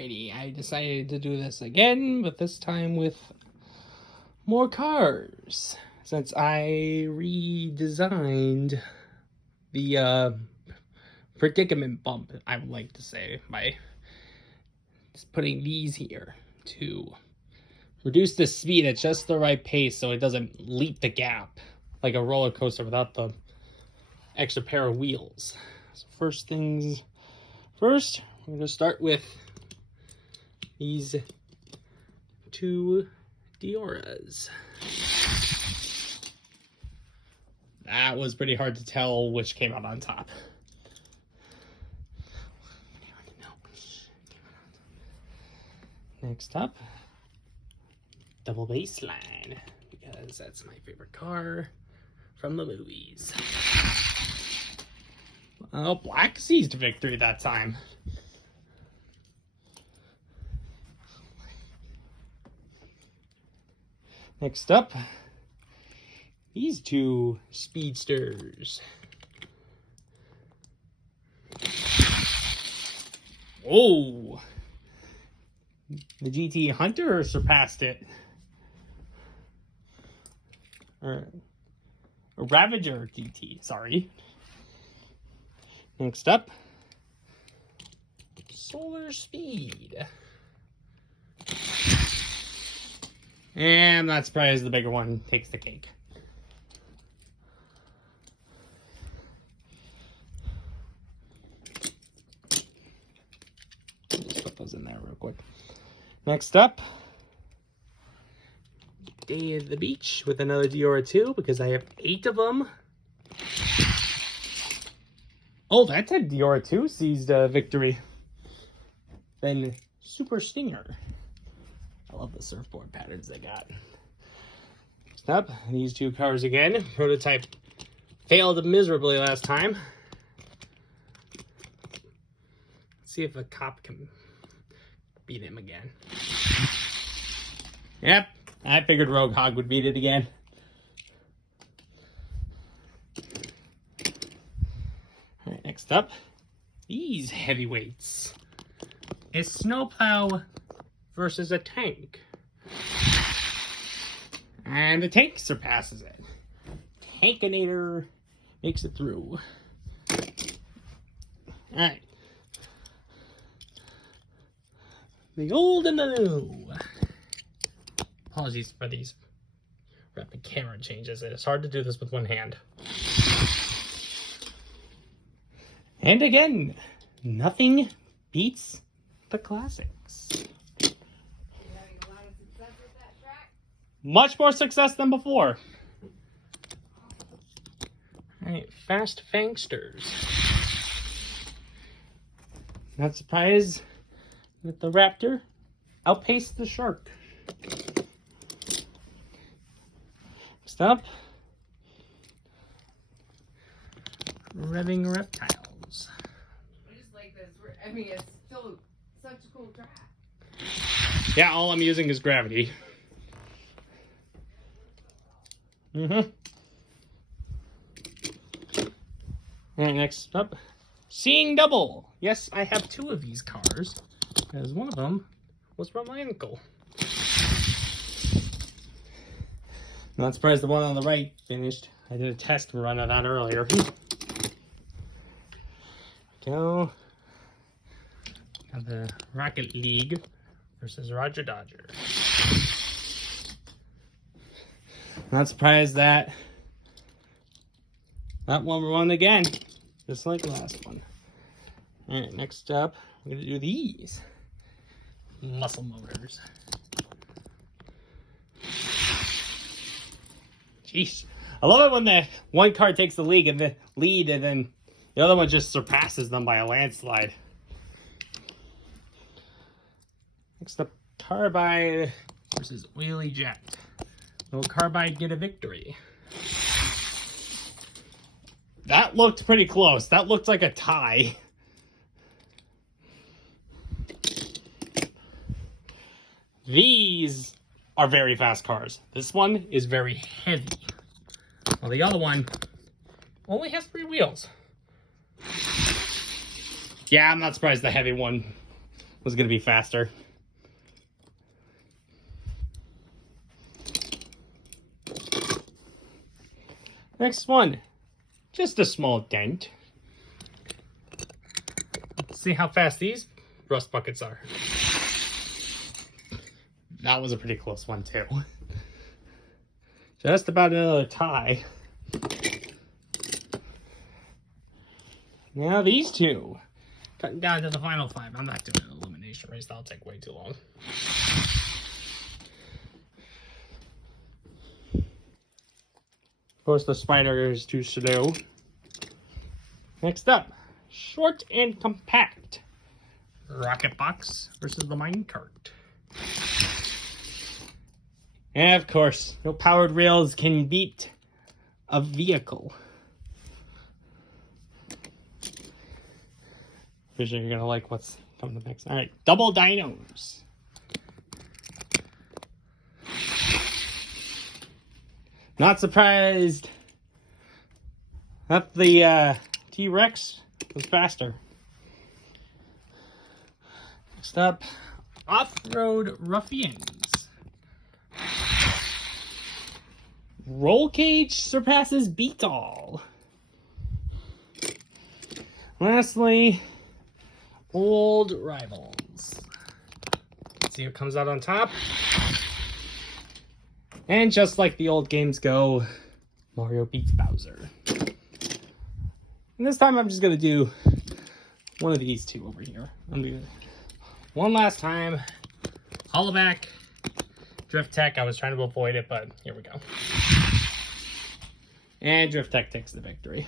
Alrighty, I decided to do this again, but this time with more cars. Since I redesigned the predicament bump, I would like to say, by just putting these here to reduce the speed at just the right pace so it doesn't leap the gap like a roller coaster without the extra pair of wheels. So first things first, we're going to start with these two Dioras. That was pretty hard to tell which came out on top. Next up, double baseline, because that's my favorite car from the movies. Well, black seized victory that time. Next up, these two speedsters. Whoa! The GT Hunter surpassed it. Or Ravager GT, sorry. Next up, Solar Speed. And I'm not surprised the bigger one takes the cake. Just put those in there real quick. Next up, Day at the Beach with another Diora 2 because I have 8 of them. Oh, that's a Diora 2 seized victory. Then Super Stinger. I love the surfboard patterns they got. Next up, these two cars again. Prototype failed miserably last time. Let's see if a cop can beat him again. Yep, I figured Rogue Hog would beat it again. Alright, next up, these heavyweights. A snowplow versus a tank. And the tank surpasses it. Tankinator makes it through. Alright. The old and the new. Apologies for these rapid camera changes. It's hard to do this with one hand. And again, nothing beats the classics. Much more success than before. Alright, Fast Fangsters. Not surprised that the Raptor outpaced the Shark. Next up, Revving Reptiles. I just like this. I mean, it's still such a cool track. Yeah, all I'm using is gravity. And next up, Seeing Double. Yes, I have 2 of these cars, because one of them was from my uncle. Not surprised the one on the right finished. I did a test run of that earlier. Go. Got the Rocket League versus Roger Dodger. Not surprised that one won again, just like the last one. Alright, next up, we're going to do these. Muscle Motors. Jeez. I love it when the one car takes the lead and then the other one just surpasses them by a landslide. Next up, Carbide versus Wheelie Jet. Will Carbide get a victory? That looked pretty close. That looked like a tie. These are very fast cars. This one is very heavy. Well, the other one only has 3 wheels. Yeah, I'm not surprised the heavy one was going to be faster. Next one, just a small dent. Let's see how fast these rust buckets are. That was a pretty close one too. Just about another tie. Now these two. Cutting down to the final 5. I'm not doing an elimination race. That'll take way too long. Of course, the spider is too slow. Next up, short and compact. Rocket Box versus the minecart. And of course, no powered rails can beat a vehicle. Pretty sure you're gonna like what's coming next. All right, double dinos. Not surprised that the T-Rex was faster. Next up, Off-Road Ruffians. Roll Cage surpasses Beatall. Lastly, Old Rivals. Let's see who comes out on top. And just like the old games go, Mario beats Bowser. And this time I'm just going to do one of these two over here. I'm going to one last time. Hollaback, Drift Tech. I was trying to avoid it, but here we go. And Drift Tech takes the victory.